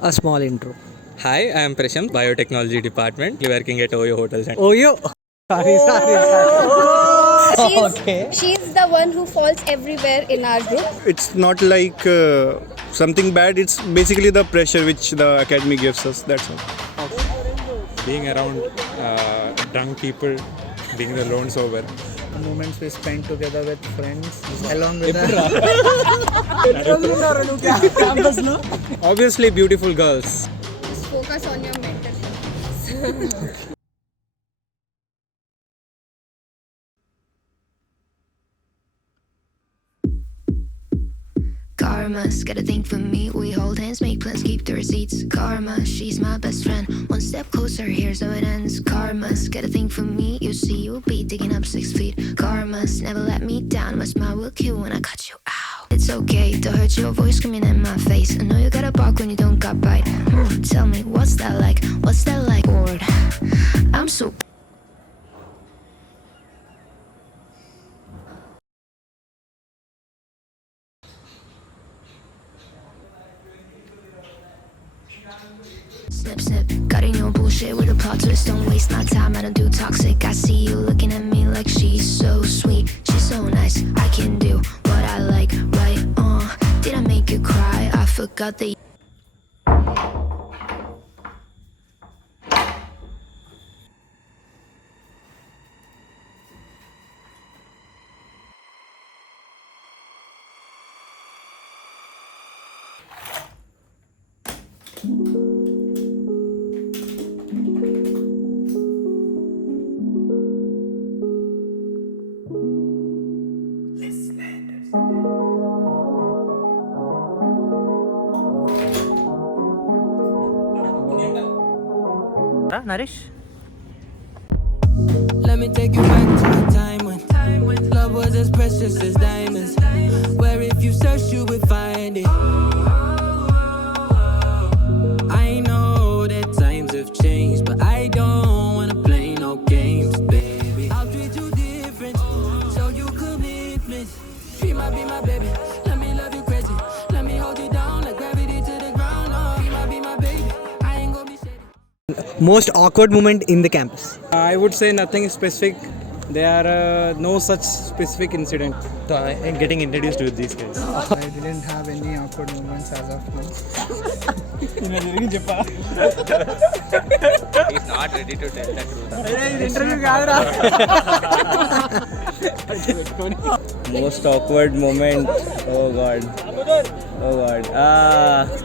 A small intro. Hi, I am Prashant, Biotechnology Department, working at Oyo Hotels. Oh, you. Sorry. Okay. She's the one who falls everywhere in our group. It's not like something bad, it's basically the pressure which the academy gives us, that's all. Being around drunk people, being the lone sober. Moments we spent together with friends, along with Obviously, beautiful girls. Just focus on your mental health. Karma's got a thing for me. We hold hands, make plans, keep the receipts. Karma, she's my best friend. One step closer, here's how it ends. Karma's got a thing for me. You see, you'll be digging up 6 feet. Karma's never let me down. My smile will kill when I cut you out. It's okay to hurt your voice screaming in my face. I know you gotta bark when you don't got bite. Tell me, what's that like? What's that like? Bored. I'm so. Snip, snip, cutting your bullshit with a plot twist. Don't waste my time, I don't do toxic. I see you looking at me like she's so sweet. She's so nice, I can do what I like, right? Did I make you cry? I forgot that. Naresh? Let me take you back to a time when love was as precious as diamonds. Where if you search, you would find it. I know that times have changed, but I don't wanna play no games, baby. I'll treat you different, show you commitment. Be my baby. Let me love you crazy. Let me hold you down like gravity to the ground. Oh, be my baby. I ain't gonna be shady. Most awkward moment in the campus. I would say nothing specific. There are no such specific incident. And getting introduced to these guys. I didn't have any awkward moments as of now. He's not ready to tell the truth. Most awkward moment. Oh god.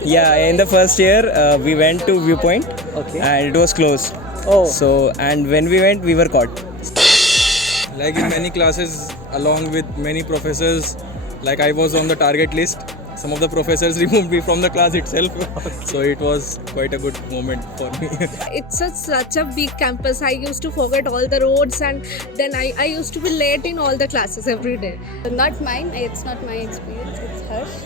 Yeah, in the first year, we went to Viewpoint. Okay. And it was closed. Oh. So, and when we went, we were caught. Like in many classes, along with many professors, like I was on the target list. Some of the professors removed me from the class itself. So it was quite a good moment for me. It's such a big campus. I used to forget all the roads, and then I used to be late in all the classes every day. Not mine, it's not my experience, it's hers.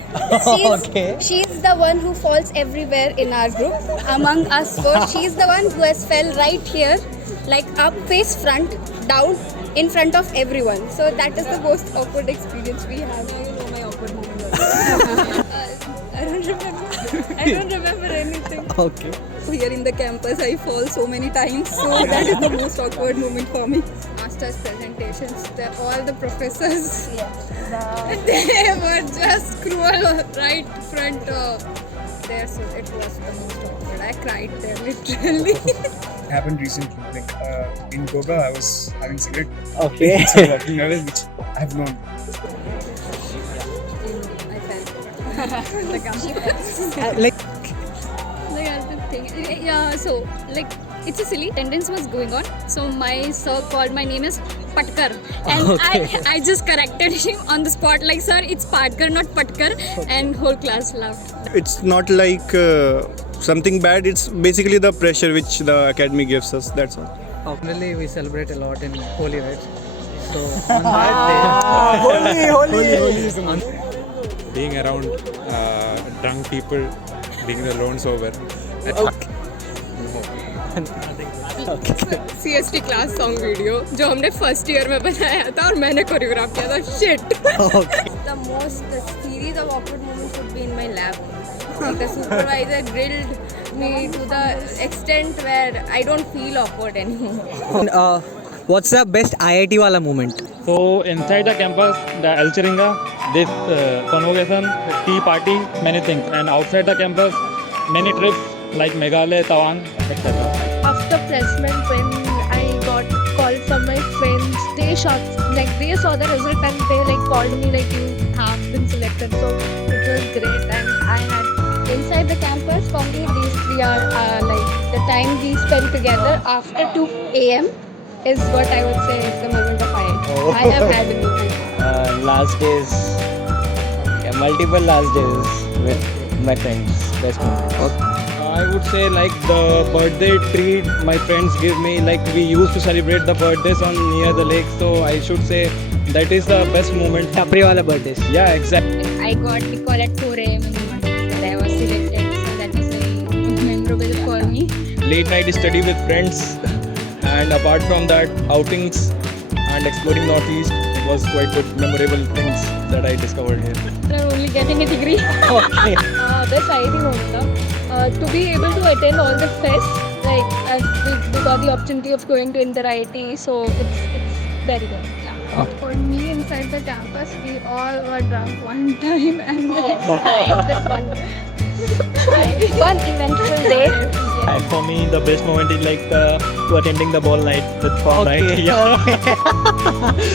Okay. She's the one who falls everywhere in our group. Among us four, she's the one who has fell right here, like up, face front, down, in front of everyone. So that is the most awkward experience we have. You know my awkward moment. I don't remember anything. Okay. Here in the campus, I fall so many times. So that is the most awkward moment for me. Master's presentations, all the professors, they were just cruel right front there. So it was the most awkward. I cried there literally. Happened recently, like in Goa I was having cigarette. Okay. So working hours, which I have known. I fell. The campus. Like, Yeah, so like it's a silly attendance was going on. So my sir called my name is Patkar, and Okay. I just corrected him on the spot, like, sir, it's Patkar, not Patkar, and whole class laughed. It's not like something bad, it's basically the pressure which the academy gives us, that's all. Finally, we celebrate a lot in Holi, right? So on that day, Holi. Being around drunk people, being the lone sober. CST class song video जो हमने first year में बनाया था और मैंने choreograph किया था. Shit. The series of awkward moments would be in my lab. Like the supervisor grilled me to the extent where I don't feel awkward anymore. What's the best IIT wala moment? So inside the campus, the Alchiringa, this convocation, tea party, many things. And outside the campus, many trips like Meghalaya, Tawang, etc. After freshman, when I got called from my friends, they saw the result and they like called me like you have been selected. So it was great, and I had Inside the campus, for me, these three are like the time we spend together after 2 a.m. is what I would say is the moment of IIT. I have had in the Last days, multiple last days with my friends. Best moment. I would say like the birthday treat my friends give me, like we used to celebrate the birthdays on near the lake, so I should say that is the best moment. Tapri wala birthdays. Yeah, exactly. I got the call at 4 a.m. and I was selected, so that was very memorable for me. Late night study with friends, and apart from that, outings and exploring Northeast, it was quite good, memorable things that I discovered here. I'm only getting a degree. Okay. Best IIT moment. To be able to attend all the fests, like we got the opportunity of going to Inter IIT, so it's very good. Yeah. For me, inside the campus, we all were drunk one time and this one eventful day. And for me, the best moment is like to attending the ball night with prom night. Yeah.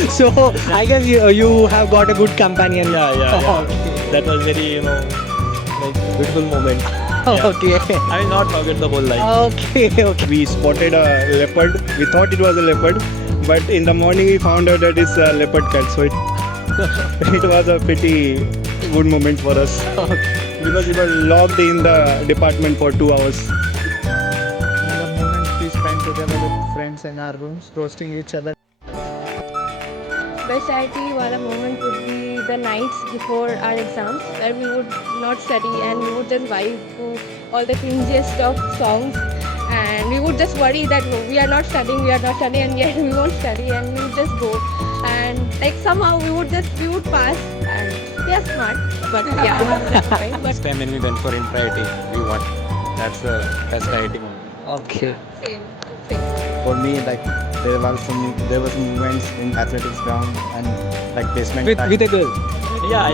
So I guess you have got a good companion. Yeah. That was very, like beautiful moment. Okay. I will not forget the whole life. Okay. We spotted a leopard. We thought it was a leopard, but in the morning we found out that it's a leopard cat. So it was a pretty good moment for us. Because we were locked in the department for 2 hours. The moments we spent together with friends in our rooms, roasting each other. Best IIT wala moment would be the nights before our exams, where we would not study and we would just vibe to all the cringiest of songs, and we would just worry that we are not studying, and yet we won't study, and we would just go, and like somehow we would pass, and we are smart, but yeah, that's fine. But Last time when we went for intra-IIT, we won. That's the best IIT moment. Okay. same. For me, like there was moments in athletics ground and like placement With a girl. Yeah.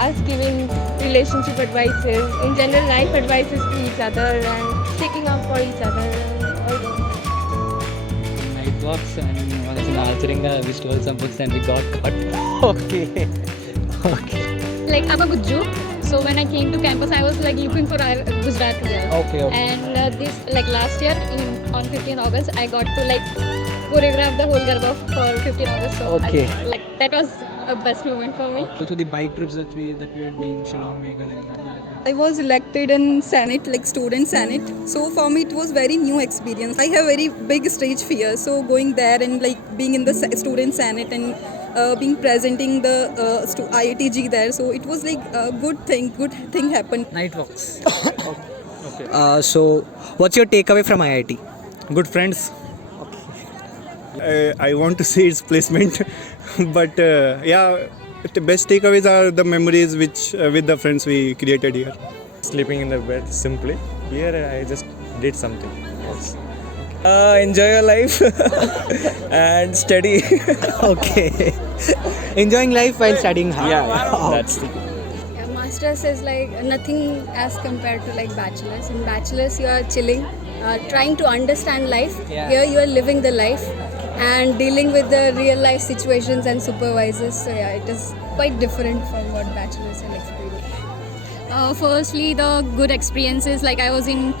Us giving relationship advices, in general life advices to each other, and sticking up for each other, and all those. Night walks, and once in Alchiringa we stole some books and we got caught. Okay. Like, I'm a Gujju, so when I came to campus, I was like looking for a Gujarati girl. Okay. And this, like last year, on 15 August, I got to like choreograph the whole Garba for 15 August. So Okay. like that was a best moment for me. To the bike trips that we were doing, Shillong, Meghalaya. I was elected in Senate, like student Senate. So for me, it was very new experience. I have very big stage fear. So going there and like being in the student Senate and being presenting the IITG there. So it was like a good thing happened. Night walks. So what's your takeaway from IIT? Good friends. I want to say it's placement, but the best takeaways are the memories which with the friends we created here. Sleeping in the bed simply. Here I just did something else. Enjoy your life and study. Okay. Enjoying life while studying hard. That's the Yeah, masters is like nothing as compared to like bachelors. In bachelors, you are chilling, trying to understand life. Yeah. Here, you are living the life and dealing with the real life situations and supervisors. So yeah, it is quite different from what bachelors will experience. Firstly, the good experiences. Like I was in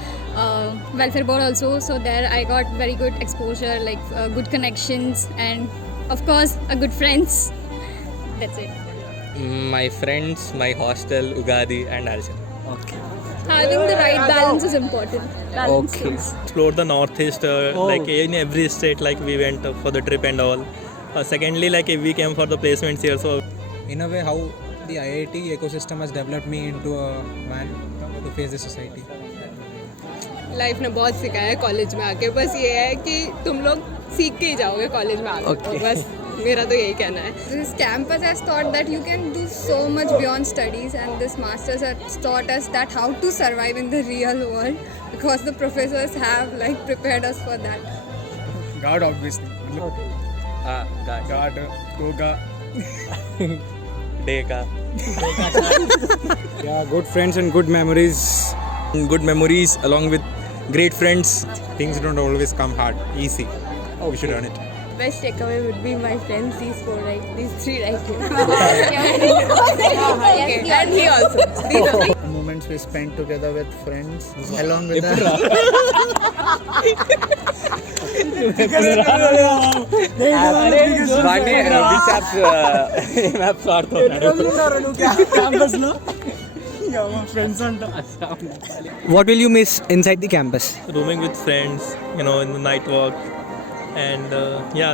welfare board also, so there I got very good exposure, like good connections, and of course, a good friends. That's it. my friends, my hostel, Ugadi, and Alshan. Okay. Having the right balance is important. Balance Okay. is- Explore the Northeast, like in every state, like we went for the trip and all. Secondly, like we came for the placements here, so in a way how the IIT ecosystem has developed me into a man to face the society. Life ने बहुत सिखाया है college में आके, बस ये है कि तुम लोग सीख के ही जाओगे कॉलेज में आके, Okay. तो बस मेरा तो यही कहना है. This campus has taught that you can do so much beyond studies, and this masters has taught us that how to survive in the real world, because the professors have like prepared us for that. God, obviously. God, Goga. Deka. Yeah, good friends and good memories. Good memories along with great friends. Things don't always come hard, easy. We should earn it. Best takeaway would be my friends, these four, right? These three, right? Okay. And he also. These are The moments we spent together with friends, along with the What will you miss inside the campus? Roaming with friends, in the night walk. And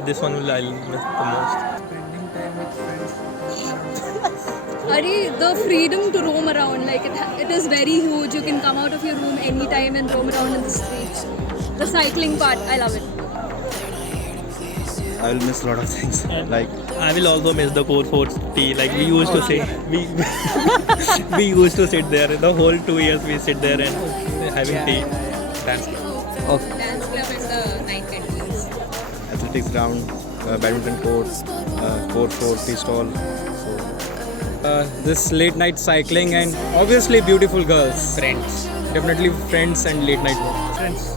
this one I'll miss the most. The freedom to roam around, like it is very huge. You can come out of your room anytime and roam around in the streets. The cycling part, I love it. I will miss a lot of things. Like I will also miss the core 40. Like we used to say, we used to sit there the whole 2 years. We sit there and having tea, dance. dance club and the night canteens. athletics ground, badminton court, court 4, tea stall. this late night cycling, and obviously beautiful girls. Friends. Definitely friends and late night walk. Friends.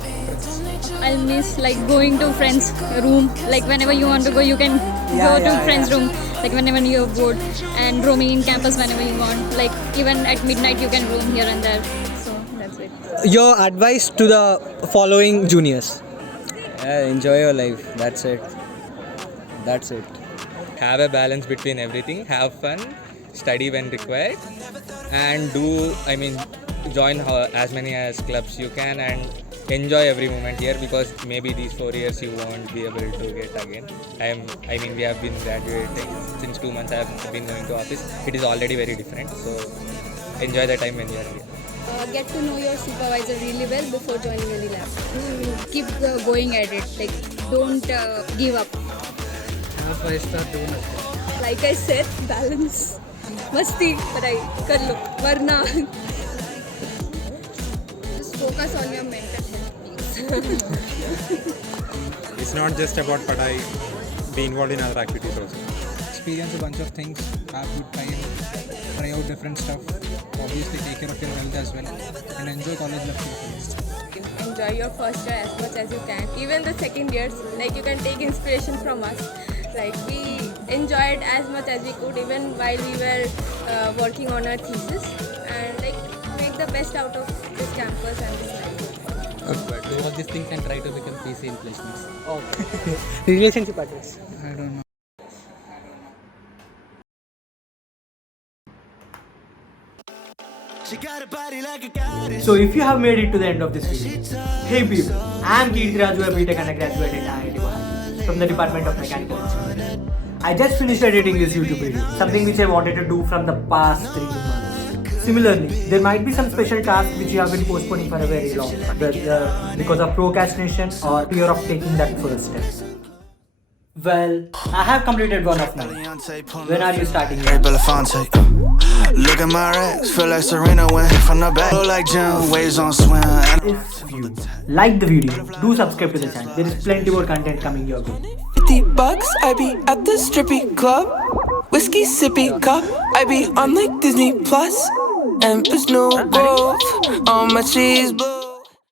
I'll miss like going to friends' room. Like whenever you want to go, you can go to friends' room. Like whenever you're bored, and roaming in campus whenever you want. Like even at midnight, you can roam here and there. So that's it. Your advice to the following juniors? Enjoy your life. That's it. That's it. Have a balance between everything. Have fun, study when required, and join as many as clubs you can, and enjoy every moment here, because maybe these 4 years you won't be able to get again. We have been graduating since 2 months. I have been going to office. It is already very different. So enjoy the time when you are here. Get to know your supervisor really well before joining any lab. Keep going at it. Like don't give up. Have 5-star donut. Like I said, balance. Masti, padai, kar lo. Varna. Just focus on your mental health, please. It's not just about padai. Be involved in other activities also. Experience a bunch of things, have good time, try out different stuff. Obviously take care of your health as well, and enjoy college life. Enjoy your first year as much as you can. Even the second years, like you can take inspiration from us. Like we enjoyed as much as we could, even while we were working on our thesis, and like make the best out of this campus and this life. Do all these things and try to become PC in placements. Okay. Relationship advice? I don't know. So if you have made it to the end of this video, hey people, I am Kirti Raju, a BTech undergraduate at IIT Guwahati from the Department of Mechanical Engineering. I just finished editing this YouTube video, something which I wanted to do from the past 3 months. Similarly, there might be some special tasks which you have been postponing for a very long time, because of procrastination or fear of taking that first step. Well, I have completed one of 9. When are you starting? Look at my racks, feel like Serena went from the back. Look like Jim, waves on swim. If you like the video, do subscribe to the channel. There is plenty more content coming your way. $50, I be at the strippy club. Whiskey sippy cup, I be on like Disney Plus. Empress New Grove, on my cheese.